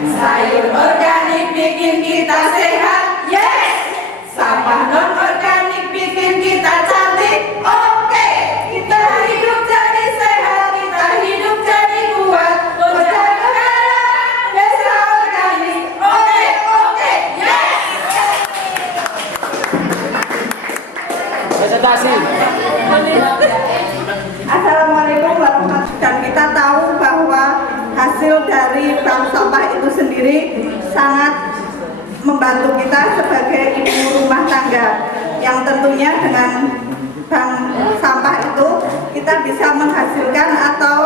Sayur organik bikin kita sehat, yes. Sampah non organik bikin kita cantik, oke. Kita hidup jadi sehat, kita hidup jadi kuat. Jaga desa organik, oke, yes. Presentasi. Assalamualaikum warahmatullahi wabarakatuh. Dan kita tahu bahwa hasil dari bank sampah itu sendiri sangat membantu kita sebagai ibu rumah tangga, yang tentunya dengan bank sampah itu kita bisa menghasilkan atau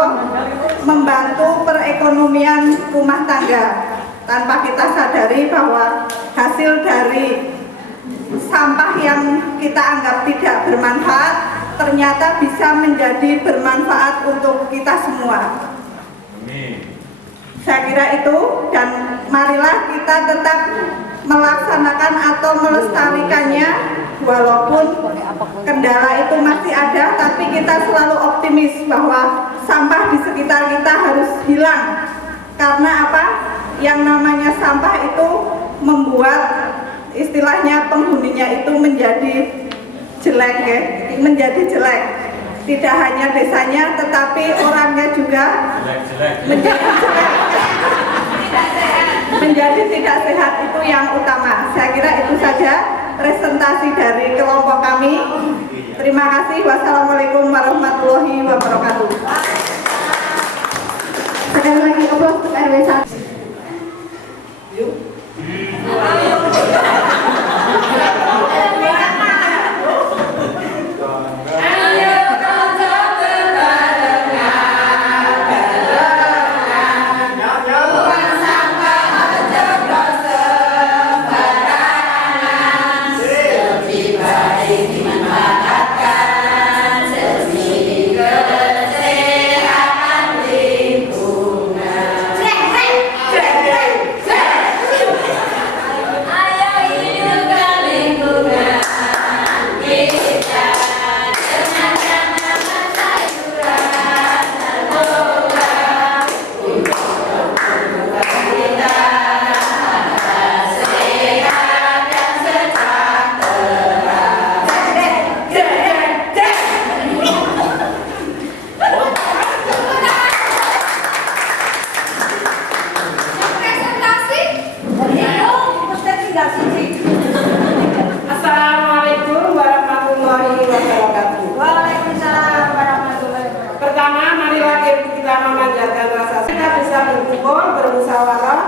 membantu perekonomian rumah tangga tanpa kita sadari bahwa hasil dari sampah yang kita anggap tidak bermanfaat ternyata bisa menjadi bermanfaat untuk kita semua. Saya kira itu, dan marilah kita tetap melaksanakan atau melestarikannya walaupun kendala itu masih ada, tapi kita selalu optimis bahwa sampah di sekitar kita harus hilang. Karena apa? Yang namanya sampah itu membuat istilahnya penghuninya itu menjadi jelek, ya, menjadi jelek. Tidak hanya desanya, tetapi orangnya juga menjadi jelek, menjadi tidak sehat. Itu yang utama. Saya kira itu saja presentasi dari kelompok kami. Terima kasih. Wassalamualaikum warahmatullahi wabarakatuh. Sekali lagi aplaus untuk RW 1. Assalamualaikum warahmatullahi wabarakatuh. Waalaikumsalam warahmatullahi wabarakatuh. Pertama, marilah kita memanjatkan rasa kita bisa berkumpul bermusyawarah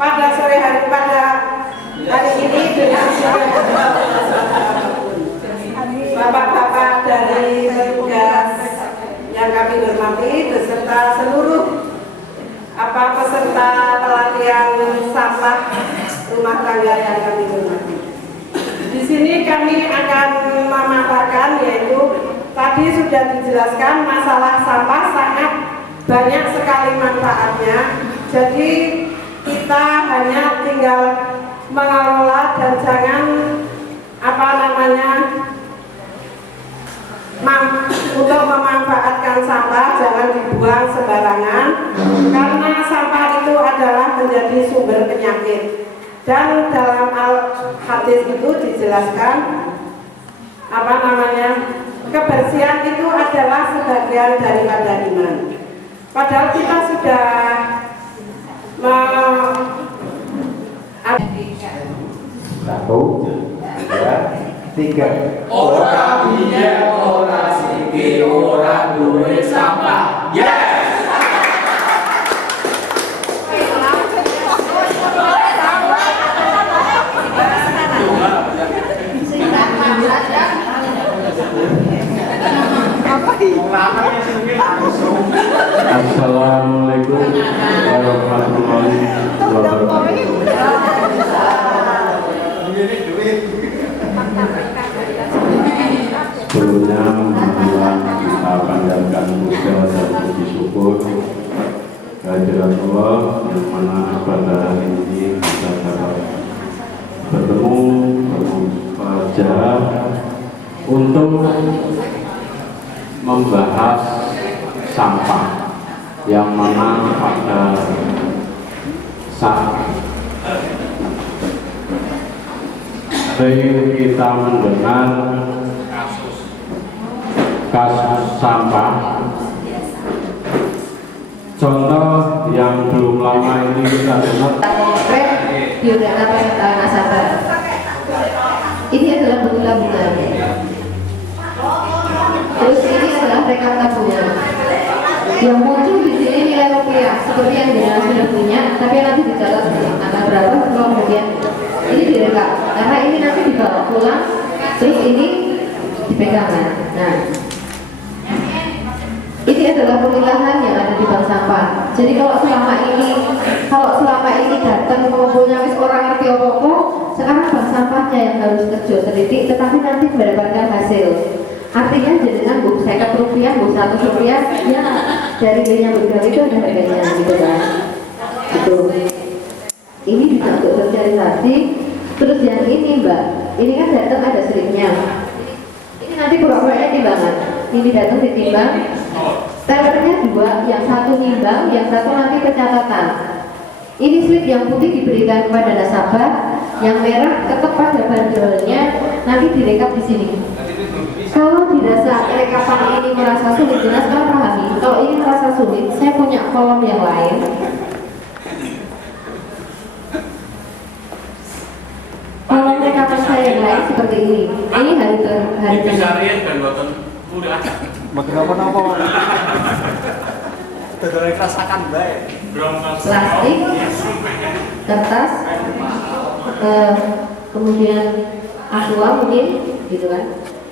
pada sore hari ini dengan bapak-bapak dari petugas yang kami hormati beserta seluruh peserta pelatihan sampah rumah tangga yang kami hormati. Di sini kami akan memaparkan, yaitu tadi sudah dijelaskan masalah sampah sangat banyak sekali manfaatnya. Jadi kita hanya tinggal mengelola dan jangan untuk memanfaatkan sampah jangan dibuang sembarangan, karena sampah itu adalah menjadi sumber penyakit. Dan dalam hadis itu dijelaskan kebersihan itu adalah sebagian daripada iman. Padahal kita sudah satu, dua, tiga. Orang minyak, orang singgi, orang duit sampah. Yes. Assalamualaikum warahmatullahi wabarakatuh. Sebelumnya marilah kita panjatkan puja dan puji syukur kehadirat Allah yang mana pada hari ini kita dapat bertemu pelajar untuk membahas sampah, yang mana pada sering kita mendengar kasus sampah. Contoh yang belum lama ini kita dengar biodata peserta nasabah. Ini adalah buku tabungan. Terus ini adalah rekap tabungan. Yang muncul di sini nilai rupiah seperti yang jenengan sudah punya, tapi nanti dicatat angka berapa kemudian ini direkap. Karena ini nanti dibawa pulang, terus ini dipegang. Nah, ini adalah pemilahan yang ada di bank sampah. Jadi kalau selama ini datang mengumpulnya wis orang ngerti apa-apa, sekarang bank sampahnya yang harus kerja teliti, tetapi nanti mendapatkan hasil. Artinya jenengan bu 50 rupiah, bu 100 rupiah, ya dari belinya bergerak itu ada harganya gitu kan. Gitu. Ini bisa untuk sosialisasi. Terus yang ini mbak, ini kan datang ada slipnya. Ini nanti pura-puranya timbangan. Ini datang ditimbang. Tellernya dua, yang satu nimbang, yang satu nanti pencatatan. Ini slip yang putih diberikan kepada nasabah, yang merah tetap pada bandrolnya, nanti direkap di sini. Kalau dirasa rekapan ini merasa sulit, jelas kan pahami. Kalau ini merasa sulit, saya punya kolom yang lain. Kolom rekapan saya yang lain seperti ini. Ini hari dan buatan udah ada. Makin apa-apa. Tidak rasakan baik. plastik, kertas, kemudian aqua mungkin, gitu kan.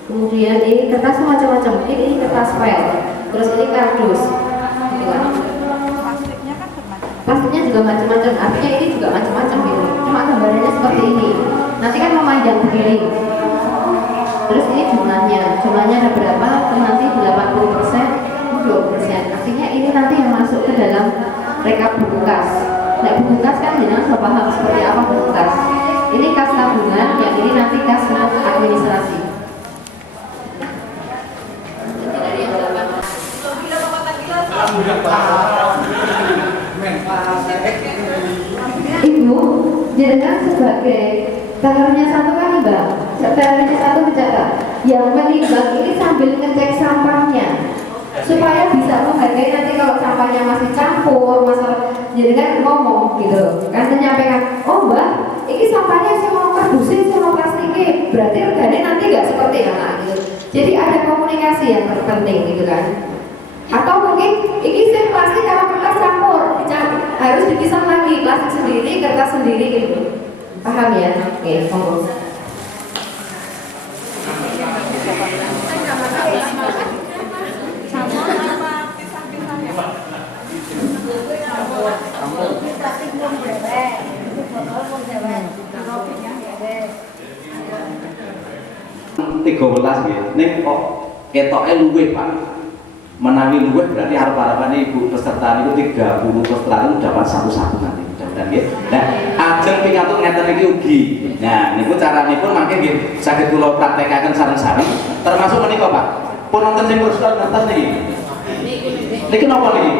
Kemudian ini kertas macam-macam, mungkin ini kertas file, terus ini kardus, gitu kan. Plastiknya juga macam-macam, artinya ini juga macam-macam gitu. Cuma gambarnya seperti ini. Nanti kan memanjang begini. Terus ini jumlahnya ada berapa? Nanti 80%, 20%. Artinya ini nanti yang masuk ke dalam rekap buku kas. Nah, buku kas kan jangan sudah paham seperti apa buku kas. Ini kas tabungan, yang ini nanti kas administrasi. Ibu, jenengan sebagai tellernya satu kali bang, tellernya satu mencatat. Yang menimbang ini sambil ngecek sampahnya, supaya bisa menghargai nanti kalau sampahnya masih campur, masalah jenengan ngomong gitu, kan menyampaikan, oh mbak, ini sampahnya semua kardusnya, semua plastiknya, berarti regane nanti nggak seperti anak gitu. Jadi ada komunikasi yang terpenting gitu kan. Atau mungkin ini saya plastik sama kertas campur, harus dipisah lagi, plastik sendiri, kertas sendiri gitu. Paham ya? Oke, ngomong. Tiga belas gitu. Nih kok ketoknya luwih pak. Menawi luwih berarti harapan ibu peserta itu 30 peserta itu dapat satu-satu nanti. Mudah-mudahan gitu. Nah, ajeng pingatun ngeten iki ugi. Nah, niku carane pun mangke nggih saged kula praktekaken sareng-sareng. Termasuk menika Pak. Pun wonten sing kursus ngertos niki. Niki napa niki?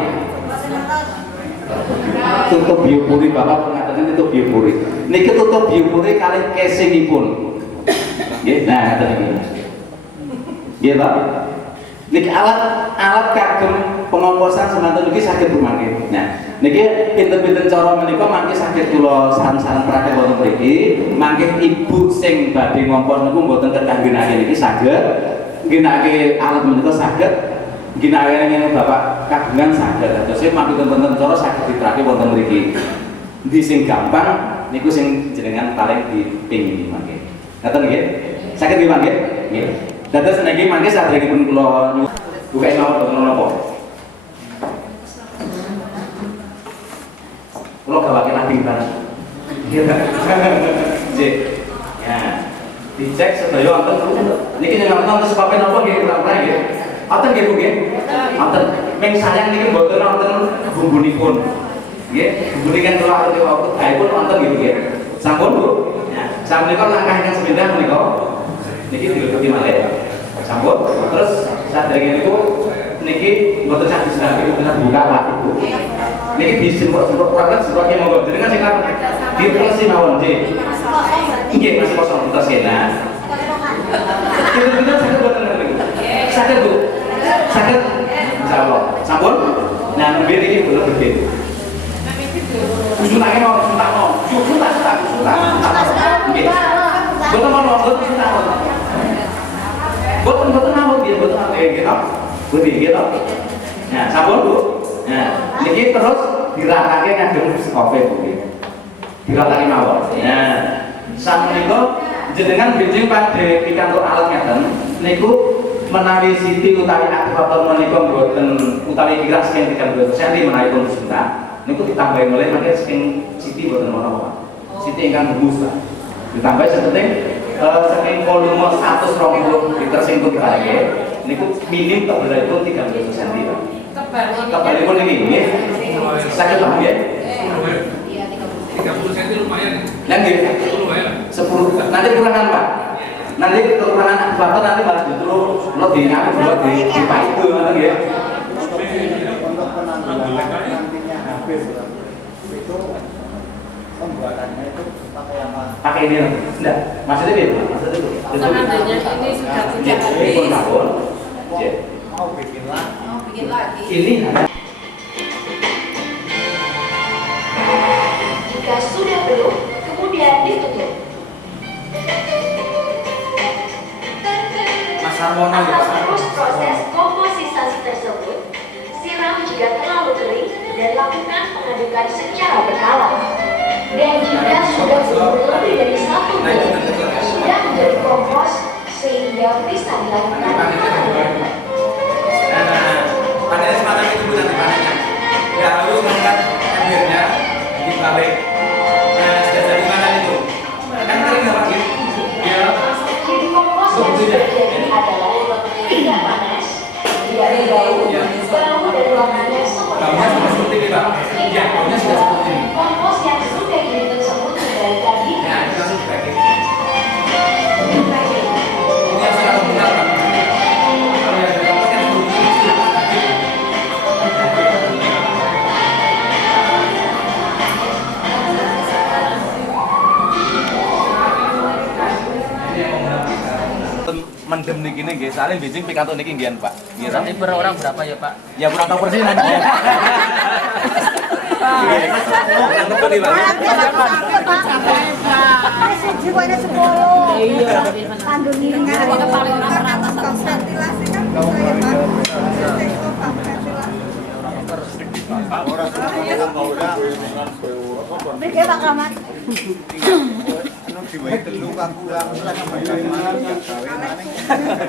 Tutup biopuri Bapak mengatakan tutup biopuri. Niki tutup biopuri kali casingipun. Nggih, nah ngeten iki. Nggih Pak. Niki alat kagem pengomposan semanten niki saged rumangke. Nah, niki pinten-pinten cara menika mangke saged kula saran-saran praktek wonten mriki. Mangke ibu sing badhe ngompos niku mboten kedah ginakaken niki saged ginakaken alat menika saged ginakaken Bapak kagungan saged. Terus mangke pinten-pinten cara saged diterapke wonten mriki. Endi sing gampang niku sing jenengan paling dipingini mangke. Ngaten nggih? Saged nggih mangke? Nggih. Dados niki mangke sadèrèngipun kula buka mawon wonten napa. Kula gawake lading bareng. Nggih. Ya. Dicek sedaya wonten niki sing wonten sebabé napa nggih ora nggih. Wonten nggih Bu nggih. Wonten. Ming sayang niki mboten wonten bumbunipun. Nggih, bumbunikan kula ati waktu gaipun wonten nggih nggih. Sampun Bu. Ya. Sapunika langkah ingkang sepindah menika niki dilebeti malih. Sampun. Terus sadèrèngipun niki mboten saged sinabi bener buka lah Ibu. Niki disempur-sempur kurang sebab yang monggo jenengan sing arep diterusih mawon nggih. Nggih masih kosong terus kena. Kita sakit buatan lagi. Sakit Bu. Sakit. Insyaallah. Sampun. Nah, lebih ini belum berbeda. Suntaknya mau, suntak mau. Suntak. Nggih. Boten mau, boten suntak. Boten mau dia boten apa gitu. Lebih gitu. Nah, sampun Bu. Nah, niki terus diratake ngagem kopi Bu. Diratake mawon. Nah, sampun jenengan benjing pada pikantuk alat ngeten niku menawi siti utawi aktivator menika mboten utawi kira saking 30% menawi pun sebentar niku ditambahi mulai mangke saking siti mboten apa-apa. Siti ingkang bagus lah. Ditambahi sepenting saking volume 120 liter sing dipakai niku minim tebalipun 30 cm. Tebalipun ini nggih. Sakit paham ya? 30 cm lumayan. Nanti 10 nanti kurangan Pak. Nanti kekurangan aktivator nanti malah justru lo di pipa itu mana ya? Untuk penanggulangan nantinya habis itu pembuatannya itu pakai apa? Pakai ini enggak? Maksudnya itu? Maksudnya itu? Seandainya ini sudah habis. Mau bikin lagi. Ini Jika sudah belum, kemudian ditutup. Akan terus proses komposisasi tersebut, siram jika terlalu kering dan lakukan pengadukan secara berkala. Dan jika sudah berumur lebih dari 1 bulan, sudah menjadi kompos sehingga bisa dilakukan pengadukan. Panennya semacam itu Bu nanti panennya. Ya harus mengangkat embernya dibalik. Nah, sudah dari mana itu? Kan kering nggak Pak? Ya. Jadi kompos yang sudah jadi adalah tidak panas, tidak berbau, bau dan warnanya Seperti ini Pak. Ya, baunya sudah seperti ini. kompos yang sudah jadi tersebut sudah jadi. Ya, ini langsung dibagi. Ini yang sangat komunal Pak. Kalau yang di kampus kan mendem niki nggih, soalnya benjing pikantuk niki nggih Pak. Nggih. nanti per orang berapa ya Pak? Ya kurang tahu persis nanti.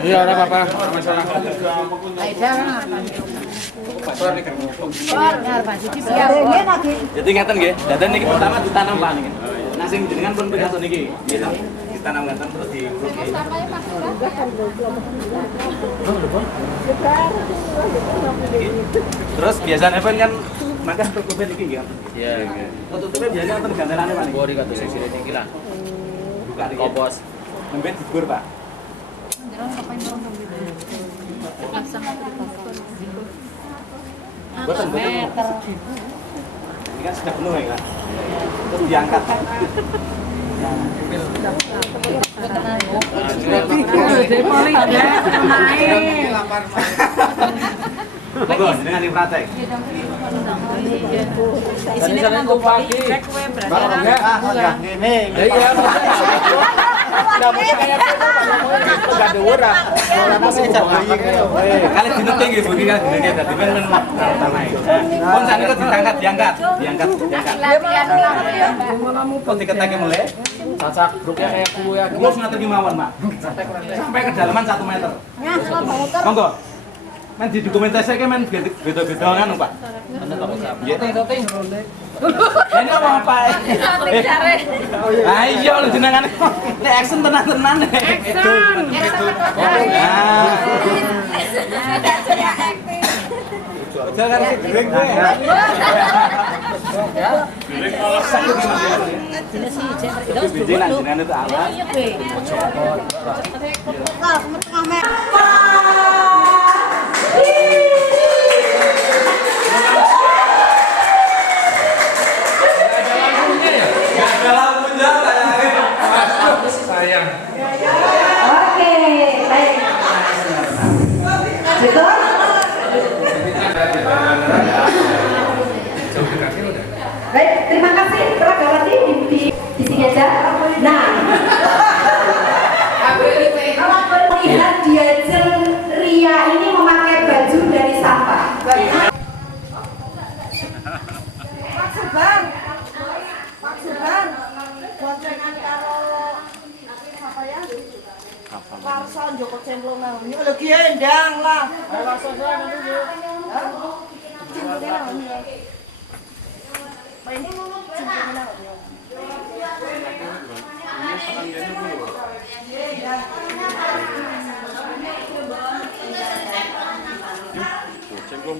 Iya, ora apa-apa, masalah. Jadi ngaten nggih, dadan niki pertama ditanam Pak niki. Nah sing jenengan pun pikantuk niki, nggih to. Ditanam ngaten terus diuruk nggih. Terus biasanya kan makan perkubet iki nggih. Iya. Tutupnya biasanya ngaten gandelane Pak niki. Bori kata sini niki lah. Buka niki. Kompos. Nembet digur Pak. Boten. Ini kan sudah penuh ya kan? Terus diangkat. Monggo jenengan dipraktek. Ini kan aku pagi. Ini. Iya. Enggak mungkin kayak itu enggak ada ora. Kali dinete nggih Bu kan dinete dadi men tanah. Pun saniki diangkat. Pun diketake mulai. Masak grupnya kayak kue ya. Terus ngaten ki mawon, Mak. Sampai kedalaman 1 meter. Monggo. Men didokumentasikan men beda-beda kan, Pak. Toting. Ini apa? Ayo lu jenengan. Nek action tenan-tenan. Action. Jangan sih goreng gue. Jenengan itu alat. Iya, Warsa Joko Cemplung nang. Ini lho ki endang lah. Ayo langsung sana dulu. Cemplung nang. Main cemplung nang. Cengkung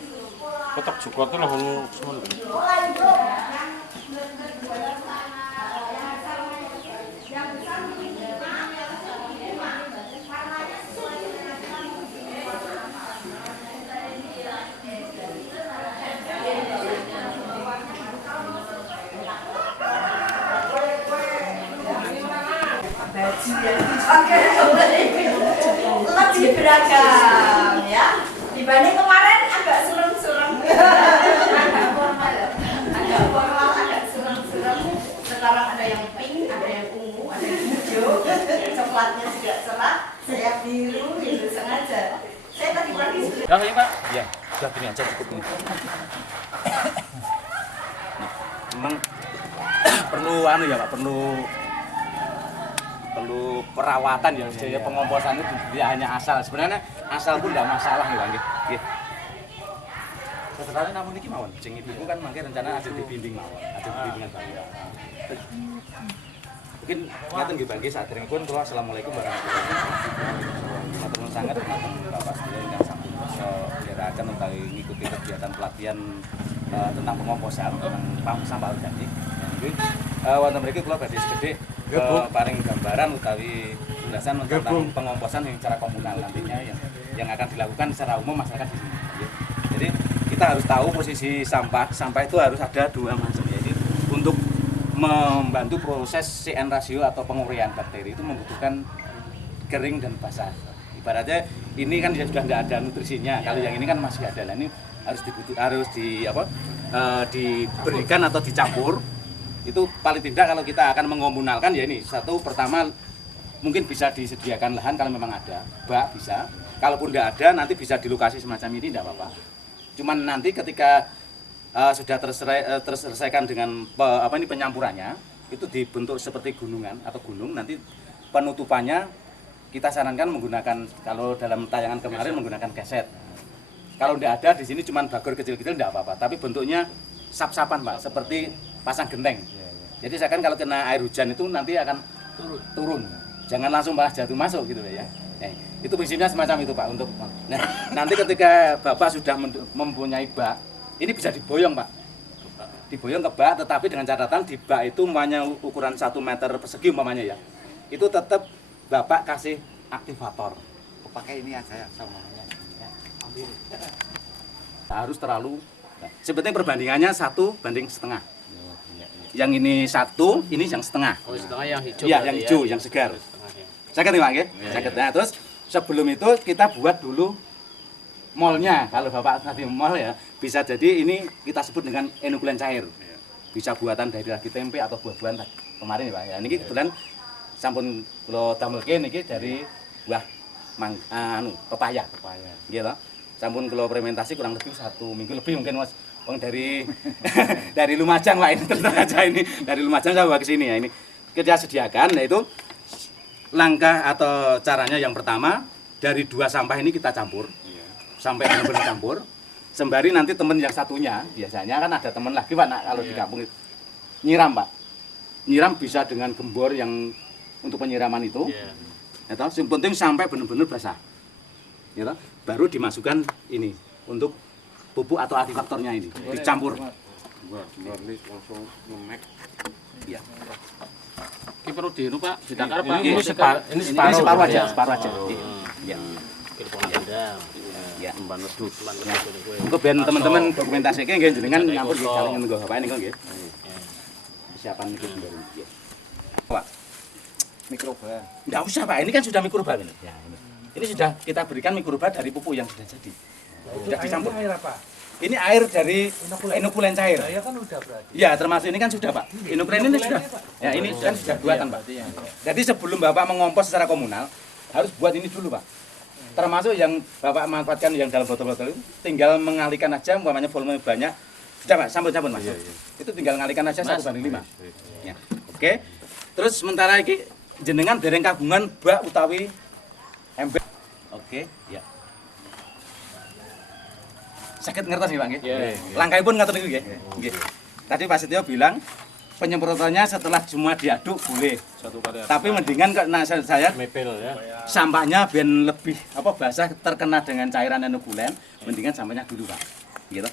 kotak juga tuh lah kalau semua. Oke, lebih beragam ya. Dibanding kemarin agak surem-surem. Agak formal, agak surem-surem. Sekarang ada yang pink, ada yang ungu, ada yang hijau. Coklatnya juga cerah. Saya biru, itu sengaja. Saya tadi pagi sudah. Kalau ini Pak, ya sudah gini aja cukup ini. Memang perlu ya Pak, perlu perawatan ya. Jadi pengomposan itu tidak hanya asal. Sebenarnya asal pun tidak masalah ya Pak. Nggih. Sebenarnya namun ini mawon, sing ibu kan mangke rencana ada dibimbing mawon, ada bimbingan Pak. Mungkin ngaten nggih Pak, nggih saderengipun kula assalamualaikum warahmatullahi wabarakatuh. Matur nuwun sanget ngaten Bapak sedaya ingkang sampun bisa diarahkan utawi ngikuti kegiatan pelatihan tentang pengomposan, tentang sampah organik. Nggih. Wonten mriki kula badhe sekedhik paring gambaran utawi penjelasan tentang pengomposan yang secara komunal nantinya yang akan dilakukan secara umum masyarakat di sini. Jadi kita harus tahu posisi sampah itu harus ada dua macam ya. Jadi untuk membantu proses CN ratio atau penguraian bakteri itu membutuhkan kering dan basah. Ibaratnya ini kan sudah tidak ada nutrisinya. Kalau yang ini kan masih ada. Nah, ini harus diberikan atau dicampur. Itu paling tidak kalau kita akan mengomunalkan ya ini satu pertama mungkin bisa disediakan lahan kalau memang ada bak bisa, kalaupun tidak ada nanti bisa di lokasi semacam ini tidak apa-apa, cuman nanti ketika sudah terselesaikan dengan penyampurannya itu dibentuk seperti gunungan atau gunung, nanti penutupannya kita sarankan menggunakan, kalau dalam tayangan kemarin menggunakan keset, kalau tidak ada di sini cuman bagor kecil-kecil tidak apa-apa, tapi bentuknya sap-sapan Pak, seperti pasang genteng. Jadi seakan kalau kena air hujan itu nanti akan turun. Jangan langsung malah jatuh masuk gitu ya. Itu prinsipnya semacam itu Pak untuk. Nah, nanti ketika Bapak sudah mempunyai bak, ini bisa diboyong Pak. Diboyong ke bak, tetapi dengan catatan di bak itu umpamanya ukuran 1 meter persegi umpamanya ya. Itu tetap Bapak kasih aktivator. Pakai ini aja ya samanya. Ambil. Harus terlalu. Sebetulnya perbandingannya 1:1,5. Yang ini 1, ini yang setengah. Oh, setengah yang hijau. Iya, yang hijau, yang segar. Sakit ya, Pak nggih? Sakit. Nah, terus sebelum itu kita buat dulu molnya. Kalau Bapak tadi mol ya, bisa jadi ini kita sebut dengan inokulen cair. Bisa buatan dari ragi tempe atau buah-buahan kemarin ya, Pak. Ya, ini kebetulan sampun kula damelke niki dari buah pepaya. Nggih to. Sampun kula fermentasi kurang lebih 1 minggu lebih mungkin Mas. Wong dari Lumajang Pak, ini terus aja ini dari Lumajang saya bawa ke sini ya. Ini kita sediakan, yaitu langkah atau caranya yang pertama dari 2 sampah ini kita campur sampai benar-benar campur, sembari nanti teman yang satunya biasanya kan ada teman lagi Pak kalau di kampung nyiram Pak, nyiram bisa dengan gembor yang untuk penyiraman itu, ya, yang penting sampai benar-benar basah, ya, baru dimasukkan ini untuk pupuk atau aktivatornya ini dicampur. Langsung nge-make. Iya. Ini perlu di Pak, ditakar Pak. Ini separuh aja. Iya. Ya. Untuk biar teman-teman dokumentasi ini nggih jenengan nyampur nggih kaleng nggo apa niku nggih. Persiapan niku sendiri. Pak. Mikroba. Enggak usah Pak, ini kan sudah mikroba ini. Ya, ini. Ini sudah kita berikan mikroba dari pupuk yang sudah jadi. Sudah dicampur. Air apa? Ini air dari inokulen cair. Ya kan udah berarti. Ya, termasuk ini kan sudah Pak. Inokulen ini sudah. Ya, ini kan sudah buatan Pak. Jadi sebelum Bapak mengompos secara komunal, harus buat ini dulu Pak. Termasuk yang Bapak manfaatkan yang dalam botol-botol itu, tinggal mengalihkan aja, umpamanya volume banyak. Sudah Pak, sampun Mas. Itu tinggal mengalihkan aja 1:5. Ya. Oke. Terus sementara ini jenengan dereng kagungan bak utawi ember. Oke, ya. Sakit ngertos nggih Pak nggih? Langkahipun ngaten niku nggih. Nggih. Tadi Pak Setyo bilang penyemprotannya setelah semua diaduk boleh. Tapi mendingan kena saya Mepel ya. sampahnya biar lebih basah terkena dengan cairan enobulen, mendingan sampahnya dulu Pak. Gitu.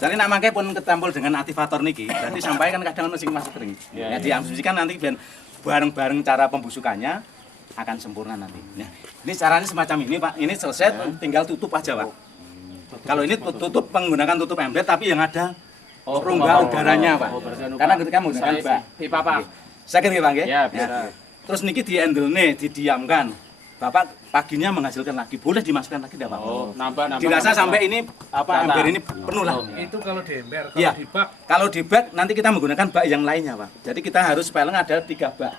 Jadi nak mangke pun ketampul dengan aktivator niki, berarti sampahnya kan kadang masih masih kering. Ya diasumsikan nanti biar bareng-bareng cara pembusukannya akan sempurna nanti. Nah, ini caranya semacam ini Pak. Ini selesai tinggal tutup aja Pak. Kalau ini tutup menggunakan tutup ember tapi yang ada rongga udaranya Pak. Karena ketika menggunakan pipa Pak. Sakit nggih Pak nggih? Ya, bisa. Terus niki diendelne, didiamkan. Bapak paginya menghasilkan lagi, boleh dimasukkan lagi tidak apa-apa. Nambah. Dirasa sampai ini ember ini penuh lah. Itu kalau di ember, kalau Iya. di bak. Kalau di bak nanti kita menggunakan bak yang lainnya Pak. Jadi kita harus peleng ada 3 bak.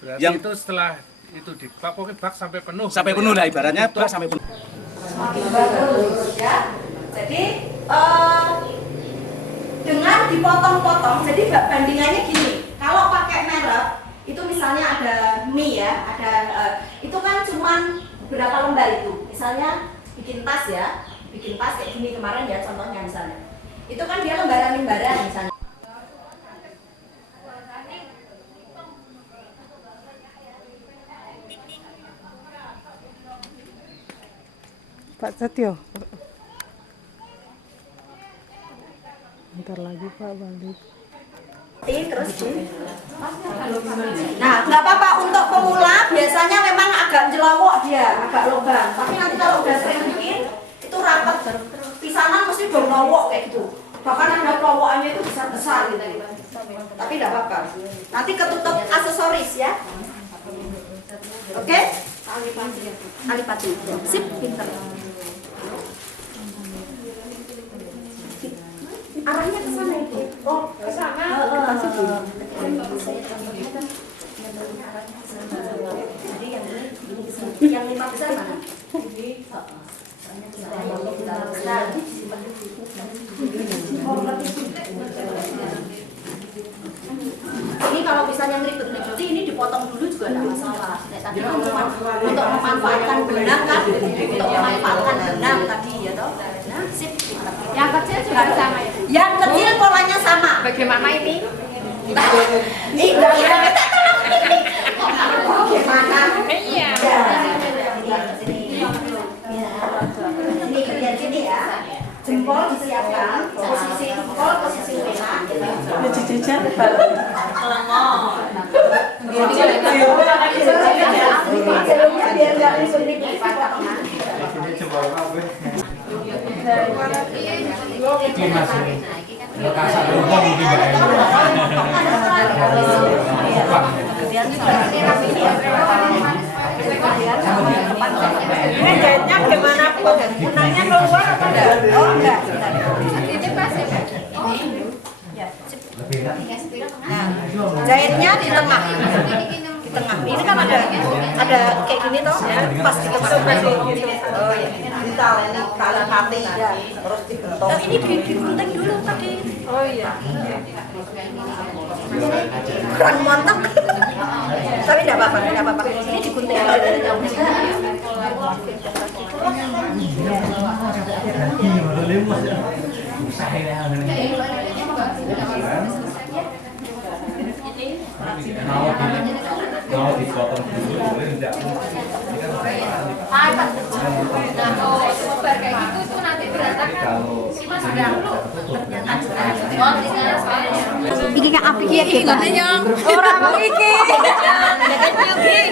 Berarti Yang- itu setelah itu di bak, pokoknya bak sampai penuh. Sampai penuh lah ibaratnya bak sampai penuh. Semakin bagus ya. Jadi dengan dipotong-potong, jadi bandingannya gini. Kalau pakai merek itu misalnya ada mie ya, ada itu kan cuman berapa lembar itu. Misalnya bikin tas ya, bikin tas kayak gini kemarin ya contohnya misalnya. Itu kan dia lembaran-lembaran misalnya. Pak Setyo. Bentar lagi Pak balik. Terus nah nggak apa-apa untuk pemula biasanya memang agak jelawok dia agak longgar tapi nanti kalau udah sering bikin itu rapat pisanan mesti dong lowok kayak gitu bahkan ada kelowokannya itu besar-besar gitu tapi nggak apa-apa nanti ketutup aksesoris ya oke tali pati sip pinter arahnya ke sana itu. Oh, ke sana. Kasih dulu. Jadi yang 5 besar mana? Ini kalau misalnya ngeribet-ngeribet ini dipotong dulu juga tidak masalah. Tadi kan cuma untuk memanfaatkan benang kan, untuk memanfaatkan benang tadi ya toh. Nah, sip. Yang kecil juga sama ya. Yang kecil polanya sama. Bagaimana ini? Ini enggak ya. Gimana? Iya. Ini bagian sini ya. Jempol disiapkan, posisi jempol, posisi wena. Jajan Sebelumnya biar nggak ribet-ribet. Ini jahitnya gimana Bu? Benangnya keluar apa enggak? Oh enggak. Jahitnya di tengah. Di tengah. Ini kan ada kayak gini toh, pas di tengah. Oh iya. Dital ini tali pati ya. Terus dibentuk. Ini digunting dulu tadi. Oh iya. Kurang montok. Tapi enggak apa-apa, enggak apa-apa. Ini digunting dulu. Mau dipotong dulu boleh enggak? Sebar kayak gitu tuh nanti berantakan. Si Mas dulu. Iki kan apik ya iki. Ora mau iki.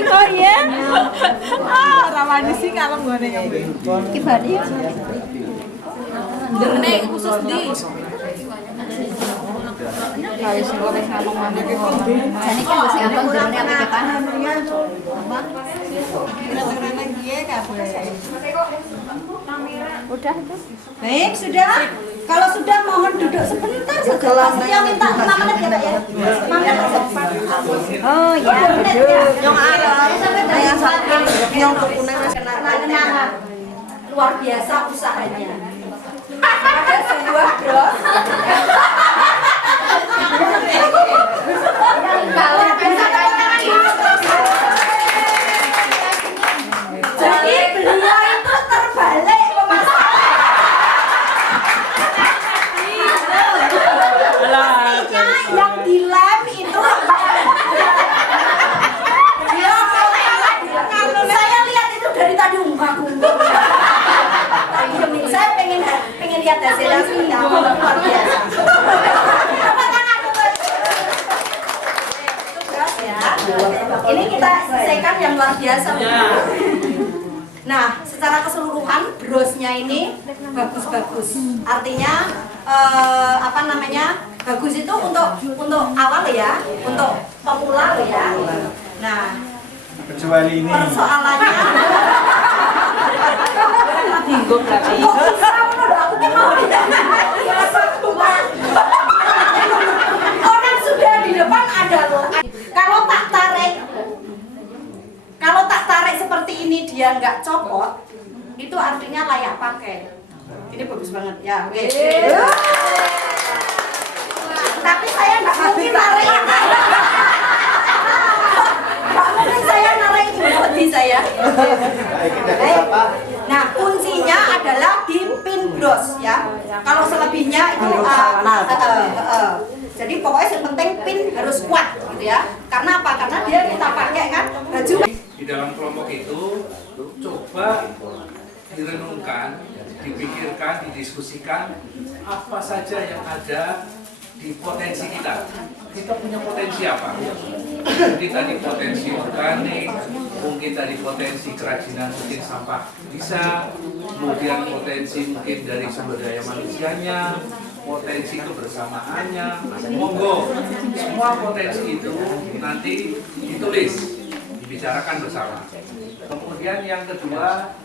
Oh iya. Ora wani sih kalem ngene iki. Iki badi. Dene khusus di. Kayak sing oleh kalem ngene iki kok. Jane kan wis gampang jane apik kan. Udah itu. Baik, sudah. Kalau sudah mohon duduk sebentar saja. Pasti yang minta 5 menit ya, Pak ya. 5 menit saja. Oh ya, yang yang saking yang kenangan luar biasa usahanya. Ada sebuah bros. Luar biasa kenangan. Jadi lihat hasilnya seperti apa, luar biasa. Tepuk tangan dulu. Terus ya, ini kita selesaikan yang luar biasa. Nah, secara keseluruhan brosnya ini bagus-bagus. Artinya apa namanya? Bagus itu untuk awal ya, untuk pemula ya. Nah, kecuali ini. Persoalannya kok bisa aku kan mau orang sudah di depan ada loh. Kalau tak tarik seperti ini dia nggak copot, itu artinya layak pakai. Ini bagus banget ya. Tapi saya nggak mungkin tarik. Mungkin saya narik ini saya. Nah, kuncinya adalah di pin bros ya. Kalau selebihnya itu jadi pokoknya yang penting pin harus kuat gitu ya. Karena apa? Karena dia kita pakai kan baju. Di dalam kelompok itu coba direnungkan, dipikirkan, didiskusikan apa saja yang ada di potensi kita. Kita punya potensi apa? Mungkin tadi potensi organik, mungkin tadi potensi kerajinan mungkin sampah bisa, kemudian potensi mungkin dari sumber daya manusianya, potensi kebersamaannya. Monggo, semua potensi itu nanti ditulis, dibicarakan bersama. Kemudian yang kedua,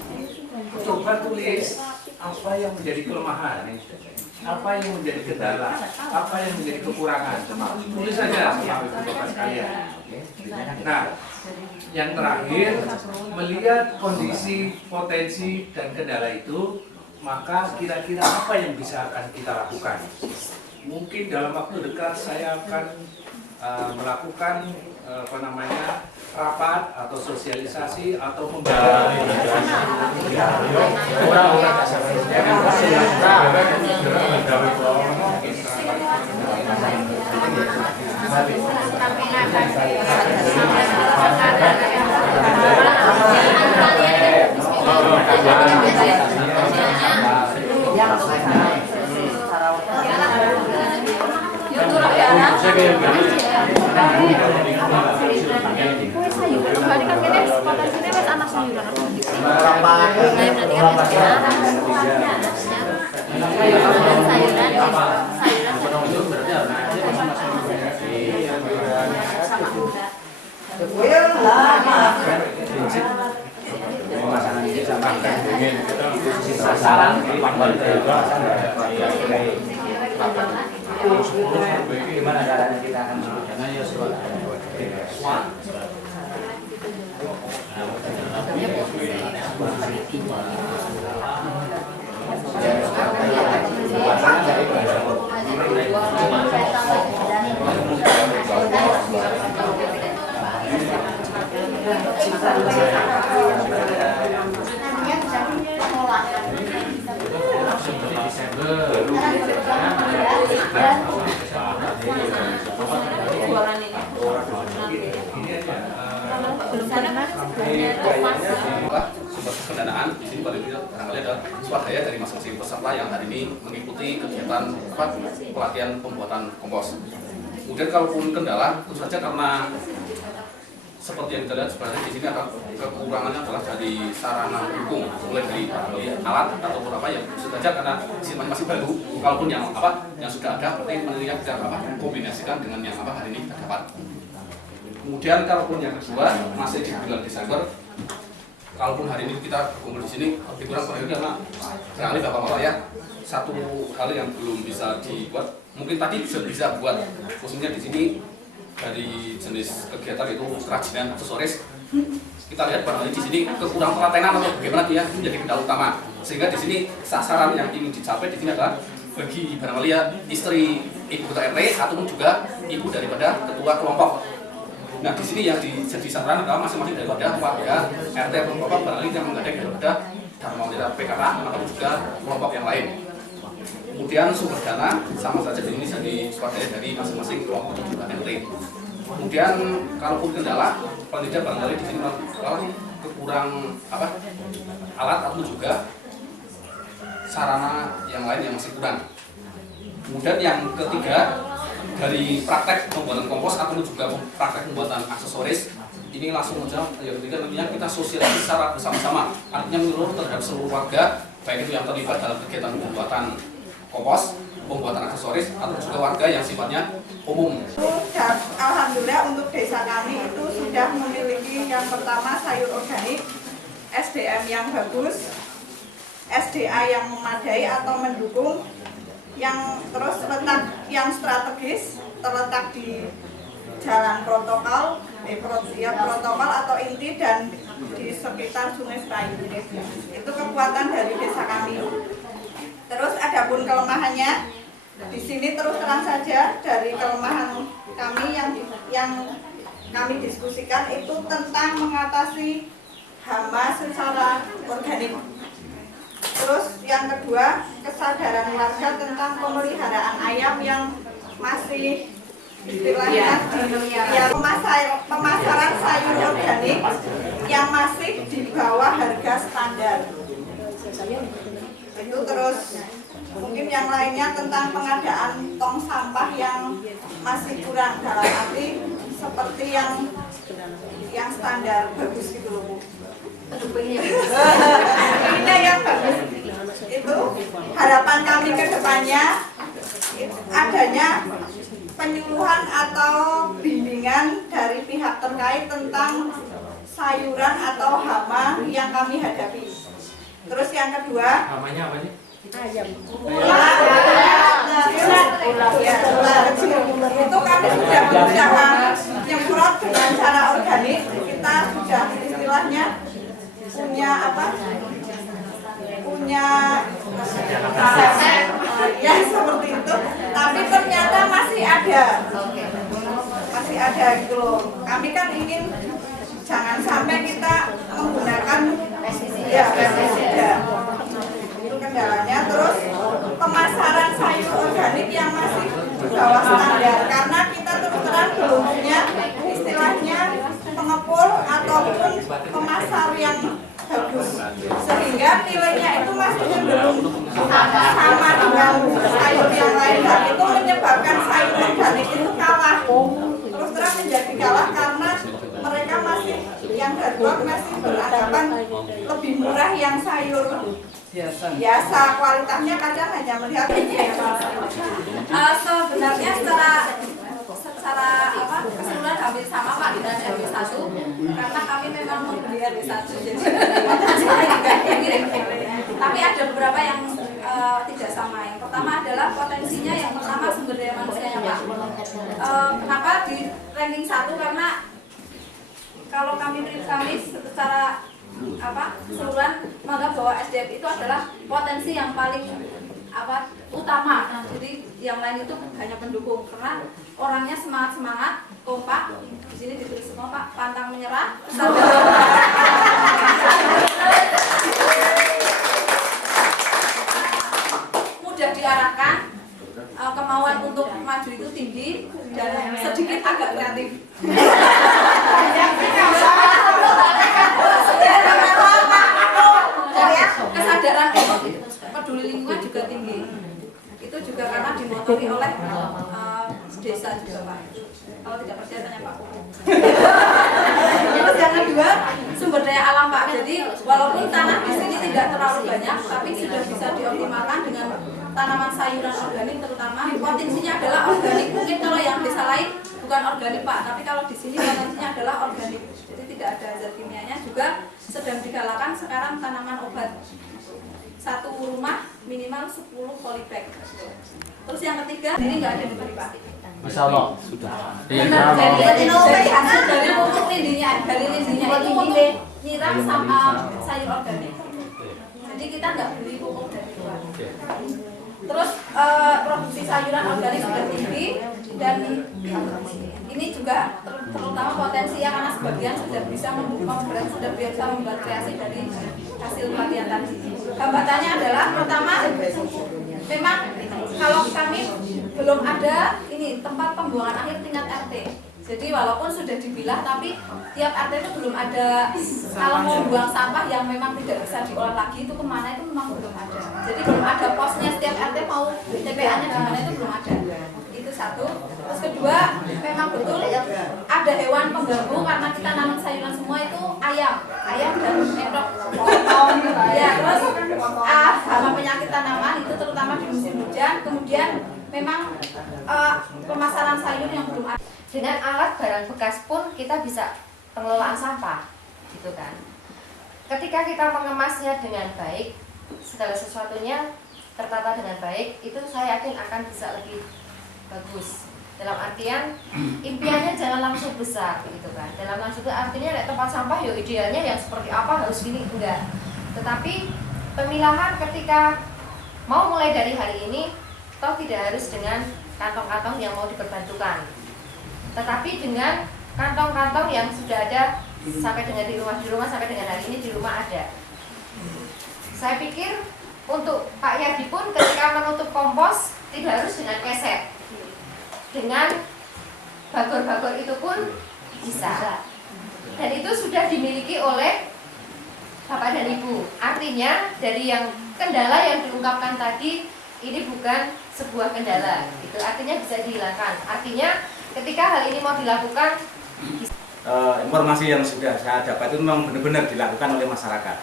coba tulis apa yang menjadi kelemahan, apa yang menjadi kendala, apa yang menjadi kekurangan. Tulis saja sama Bapak sekalian. Nah, yang terakhir, melihat kondisi, potensi, dan kendala itu, maka kira-kira apa yang bisa akan kita lakukan. Mungkin dalam waktu dekat saya akan melakukan rapat atau sosialisasi atau pembelajaran. Gimana caranya kita akan sumber pendanaan di sini barangkali adalah swadaya dari masing-masing peserta yang hari ini mengikuti kegiatan pelatihan pembuatan kompos. Kemudian kalaupun kendala, tentu saja karena seperti yang kita lihat sebenarnya di sini akan kekurangannya adalah dari sarana pendukung, mulai dari alat ataupun apa yang sudah saja karena di sini masih baru. Kalaupun yang sudah ada, berarti penelitian kita kombinasikan dengan yang hari ini kita dapat. Kemudian kalaupun yang kedua masih di bulan Desember, kalaupun hari ini kita berkumpul di sini lebih kurang karena barangkali Bapak Malah ya satu hal yang belum bisa dibuat, mungkin tadi sudah bisa buat, khususnya di sini dari jenis kegiatan itu kerajinan aksesoris. Kita lihat barangkali di sini kekurang telatenan atau bagaimana dia menjadi kendala utama, sehingga di sini sasaran yang ingin dicapai di sini adalah bagi barangkali ya istri ibu ketua RT ataupun juga ibu daripada ketua kelompok. Nah, di sini yang jadi sasaran adalah masing-masing daripada warga RT atau kelompok barangkali yang menggandeng daripada Dharma Wira PKK ataupun juga kelompok yang lain. Kemudian sumber dana sama saja di sini jadi swadaya dari masing-masing kelompok dan juga RT. Kemudian kalaupun kendala, paling tidak barangkali di sini kekurang alat ataupun juga sarana yang lain yang masih kurang. Kemudian yang ketiga, dari praktek pembuatan kompos atau juga praktek pembuatan aksesoris, ini langsung saja yang ketiga namanya kita sosialisasi secara bersama-sama, artinya menyeluruh terhadap seluruh warga, baik itu yang terlibat dalam kegiatan pembuatan kompos, pembuatan aksesoris, atau juga warga yang sifatnya umum. Dan alhamdulillah untuk desa kami itu sudah memiliki yang pertama sayur organik, SDM yang bagus, SDA yang memadai atau mendukung, yang terus letak yang strategis terletak di jalan protokol, protokol atau inti dan di sekitar Sungai Serayu. Itu kekuatan dari desa kami. Terus adapun kelemahannya, di sini terus terang saja dari kelemahan kami yang kami diskusikan itu tentang mengatasi hama secara organik. Terus yang kedua, kesadaran warga tentang pemeliharaan ayam yang masih istilahnya pemasaran sayur organik yang masih di bawah harga standar. Itu terus mungkin yang lainnya tentang pengadaan tong sampah yang masih kurang, dalam arti seperti yang standar bagus gitu loh. Ini yang bagus. Itu harapan kami ke depannya adanya penyuluhan atau bimbingan dari pihak terkait tentang sayuran atau hama yang kami hadapi. Terus yang kedua, Namanya apa nih? itu kami sudah berusaha nyemprot dengan cara organik. Kita sudah istilahnya punya ya seperti itu, tapi ternyata masih ada gitu loh. Kami kan ingin jangan sampai kita menggunakan pestisida. Itu kendalanya. Terus pemasaran sayur organik yang masih di bawah standar, karena kita terus terang belum punya istilahnya pengepul ataupun pemasar yang bagus, sehingga nilainya itu masih cenderung sama dengan sayur yang lain, dan itu menyebabkan sayur organik itu kalah, terus terang menjadi kalah karena mereka masih yang hardboard masih beranggapan lebih murah yang sayur biasa, kualitasnya kadang hanya melihat sebenarnya secara keseluruhan hampir sama Pak dengan RW1, karena kami memang membeli RW1 jadi tapi ada beberapa yang tidak sama. Yang pertama adalah potensinya, yang pertama sumber daya manusianya Pak. Kenapa di ranking 1? Karena kalau kami secara keseluruhan menganggap bahwa SDM itu adalah potensi yang paling utama. Jadi yang lain itu hanya pendukung, karena orangnya semangat, kompak. Di sini ditulis semua Pak, pantang menyerah, mudah diarahkan, kemauan untuk maju itu tinggi, dan sedikit agak kreatif. Kesadaran untuk peduli lingkungan juga tinggi. Itu juga karena dimotori oleh desa juga Pak. Kalau tidak percaya tanya Pak. Terus yang kedua, sumber daya alam Pak. Jadi walaupun tanah di sini tidak terlalu banyak, tapi sudah bisa dioptimalkan dengan tanaman sayuran organik, terutama potensinya adalah organik. Mungkin kalau yang desa lain bukan organik Pak, tapi kalau di sini potensinya adalah organik. Jadi tidak ada zat kimianya. Juga sedang digalakan sekarang tanaman obat. Satu rumah minimal 10 polybag. Terus yang ketiga, ini nggak ada di Pak. Masya Allah, sudah. Dari hasil dari pupuk lindinya itu untuk nyiram sama sayur organik. Jadi kita nggak beli pupuk dari luar. Terus produksi sayuran organik sudah tinggi, dan ini juga terutama potensinya karena sebagian sudah bisa membuat kreasi dari hasil pelatihan tadi. Hambatannya adalah pertama, memang kalau kami belum ada ini tempat pembuangan akhir tingkat RT, Jadi walaupun sudah dipilah, tapi tiap RT itu belum ada, kalau mau buang sampah yang memang tidak bisa diolah lagi itu kemana itu memang belum ada. Jadi belum ada posnya, setiap RT mau TPA-nya di mana itu belum ada. Itu satu. Terus kedua, memang betul ada hewan pengganggu karena kita nanam sayuran semua itu ayam dan endok. Ya, terus hama penyakit tanaman itu terutama di musim hujan. Kemudian memang pemasaran sayur yang belum ada. Dengan alat barang bekas pun kita bisa pengelolaan sampah, gitu kan. Ketika kita mengemasnya dengan baik, segala sesuatunya tertata dengan baik, itu saya yakin akan bisa lebih bagus. Dalam artian impiannya jangan langsung besar, gitu kan. Dalam langsung itu artinya tempat sampah ya idealnya yang seperti apa harus gini, enggak. Tetapi pemilahan ketika mau mulai dari hari ini, toh tidak harus dengan kantong-kantong yang mau diperbantukan, tetapi dengan kantong-kantong yang sudah ada sampai dengan di rumah sampai dengan hari ini di rumah ada. Saya pikir untuk Pak Yadi pun ketika menutup kompos tidak harus dengan keset, dengan bagor-bagor itu pun bisa, dan itu sudah dimiliki oleh Bapak dan Ibu. Artinya dari yang kendala yang diungkapkan tadi ini bukan sebuah kendala, itu artinya bisa dihilangkan. Artinya ketika hal ini mau dilakukan, informasi yang sudah saya dapat itu memang benar-benar dilakukan oleh masyarakat.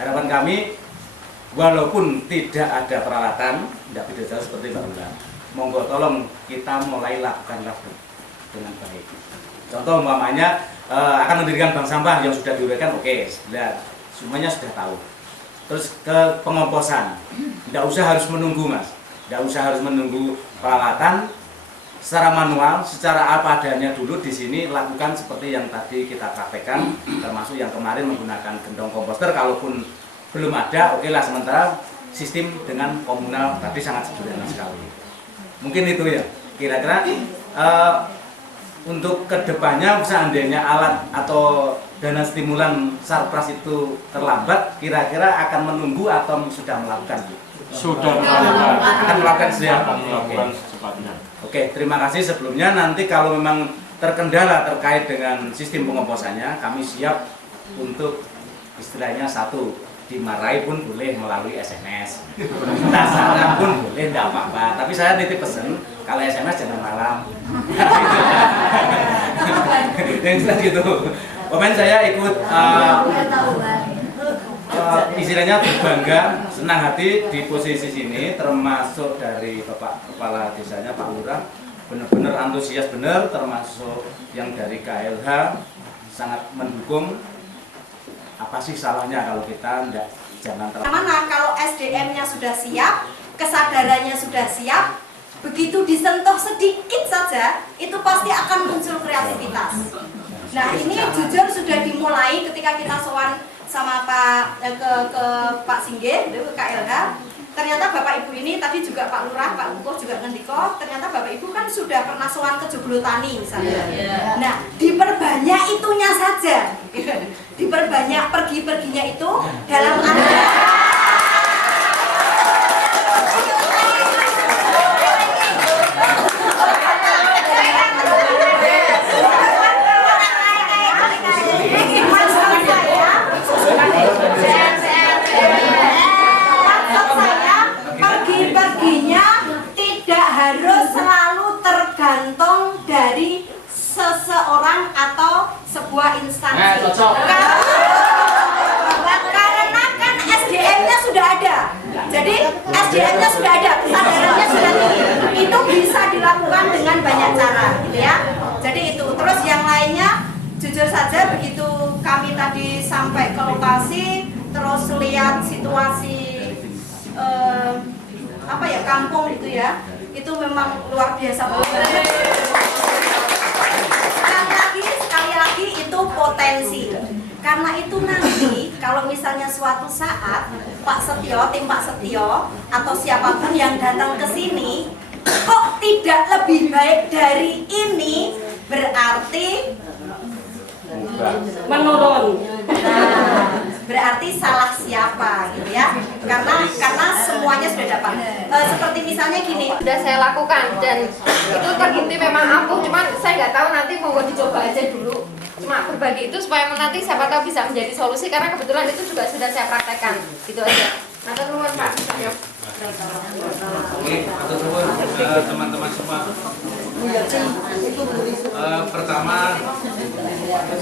Harapan kami, walaupun tidak ada peralatan, tidak beda jauh seperti Mbak Lula, monggo tolong kita mulai lakukanlah dengan baik. Contoh umpamanya akan mendirikan bank sampah yang sudah diuraikan, oke, semuanya sudah tahu. Terus ke pengomposan, tidak usah harus menunggu Mas, tidak usah harus menunggu peralatan. Secara manual, secara apa adanya dulu di sini lakukan seperti yang tadi kita praktekkan, termasuk yang kemarin menggunakan gendong komposter. Kalaupun belum ada, oke lah, sementara sistem dengan komunal tadi sangat sederhana sekali. Mungkin itu ya, kira-kira untuk kedepannya seandainya alat atau dana stimulan Sarpras itu terlambat, kira-kira akan menunggu atau sudah melakukan? Sudah melakukan. Akan melakukan siapa? Secepatnya. Oke, terima kasih sebelumnya. Nanti kalau memang terkendala terkait dengan sistem pengomposannya, kami siap untuk istilahnya satu, dimarahi pun boleh melalui SMS, minta saran pun boleh, tidak apa-apa. Tapi saya titip pesen, kalau SMS jangan malam. Yang jelas gitu. Pokoknya saya ikut istilahnya berbangga, senang hati di posisi sini, termasuk dari Bapak Kepala Desanya Pak Lurah, benar-benar antusias benar, termasuk yang dari KLH sangat mendukung. Apa sih salahnya kalau kita jangan terlalu. Mana kalau SDM-nya sudah siap, kesadarannya sudah siap, begitu disentuh sedikit saja, itu pasti akan muncul kreativitas. Nah ini jujur sudah dimulai ketika kita sowan sama ke Pak Singgih, ke KLH. Ternyata Bapak Ibu ini tadi juga Pak Lurah, Pak Kukuh juga ngendiko, ternyata Bapak Ibu kan sudah pernah sowan ke Joglotani misalnya. Nah, diperbanyak itunya saja. Diperbanyak pergi-perginya itu dalam seseorang atau sebuah instansi. Karena kan SDM-nya sudah ada. Jadi SDM-nya sudah ada, kesadarannya sudah tinggi. Itu bisa dilakukan dengan banyak cara, gitu ya. Jadi itu. Terus yang lainnya, jujur saja begitu kami tadi sampai ke lokasi, terus lihat situasi kampung itu ya, itu memang luar biasa banget. Sekali lagi itu potensi. Karena itu nanti kalau misalnya suatu saat Pak Setio, tim Pak Setio atau siapapun yang datang ke sini kok tidak lebih baik dari ini, berarti menurun. Nah, berarti salah siapa gitu ya? Karena semuanya sudah dapat. seperti misalnya gini. Sudah saya lakukan dan itu terbukti memang ampuh, cuman saya nggak tahu, nanti mau dicoba aja dulu. Cuma berbagi itu supaya nanti siapa tahu bisa menjadi solusi, karena kebetulan itu juga sudah saya praktekkan. Gitu aja. Matur nuwun Pak. Oke, matur nuwun teman-teman semua. Pertama,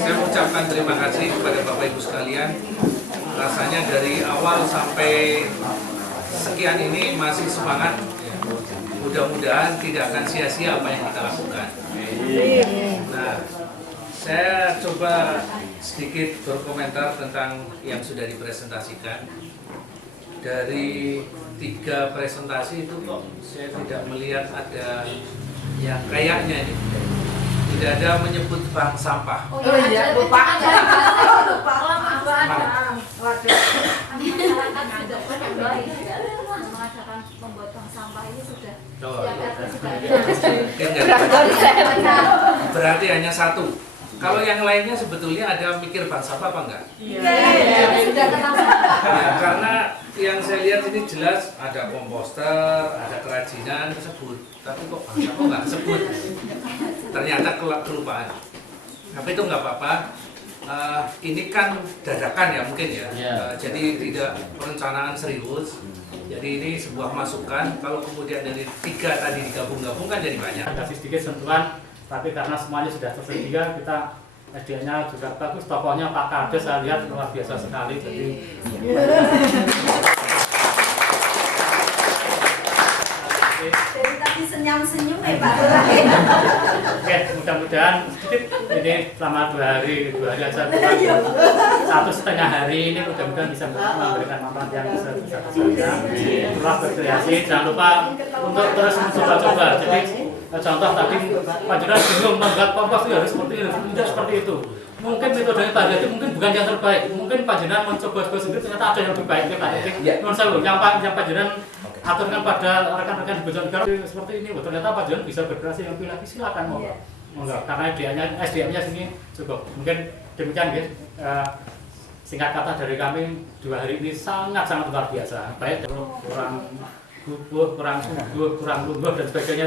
saya mengucapkan terima kasih kepada Bapak Ibu sekalian. Rasanya dari awal sampai sekian ini masih semangat. Mudah-mudahan tidak akan sia-sia apa yang kita lakukan. Nah, saya coba sedikit berkomentar tentang yang sudah dipresentasikan. Dari 3 presentasi itu kok saya tidak melihat ada yang kayaknya ini. Tidak ada menyebut bank sampah. Oh iya, lupa. Lupa. Mengadakan membuat bank sampah ini sudah. Berarti hanya 1. Kalau yang lainnya sebetulnya ada mikir bank sampah apa enggak? Iya. Sudah kenal sampah. Ya, karena yang saya lihat ini jelas ada komposter, ada kerajinan disebut, tapi kok bank sampah nggak disebut? Ternyata kelupaan. Tapi itu nggak apa-apa. Ini kan dadakan ya mungkin ya. Jadi tidak perencanaan serius. Jadi ini sebuah masukan. Kalau kemudian dari 3 tadi digabung-gabungkan jadi banyak. Kasih sedikit sentuhan, tapi karena semuanya sudah tersedia, kita SDM-nya juga bagus. Tokohnya Pak Kades saya lihat luar biasa sekali. Jadi Dari tadi senyum-senyum ya Pak. oke, mudah-mudahan sedikit ini selama 2 hari aja, 1,5 hari ini mudah-mudahan bisa memberikan manfaat yang besar saya. Itulah berkreasi, jangan lupa untuk terus mencoba-coba. Jadi contoh tadi panjenengan bingung membuat kompos itu harus seperti ini, tidak seperti itu. Mungkin metodenya Pak Hadi mungkin bukan yang terbaik. Mungkin panjenengan mencoba-coba sendiri ternyata ada yang lebih baik. Menurut saya yang panjenengan aturkan pada rekan-rekan di Bojonegoro seperti ini. Ternyata panjenengan bisa berkreasi yang lebih lagi, silakan monggo. Karena SDM-nya sini cukup. Mungkin demikian guys. Singkat kata dari kami 2 hari ini sangat-sangat luar biasa. Baik kurang gugup, kurang sungguh, kurang lungguh dan sebagainya.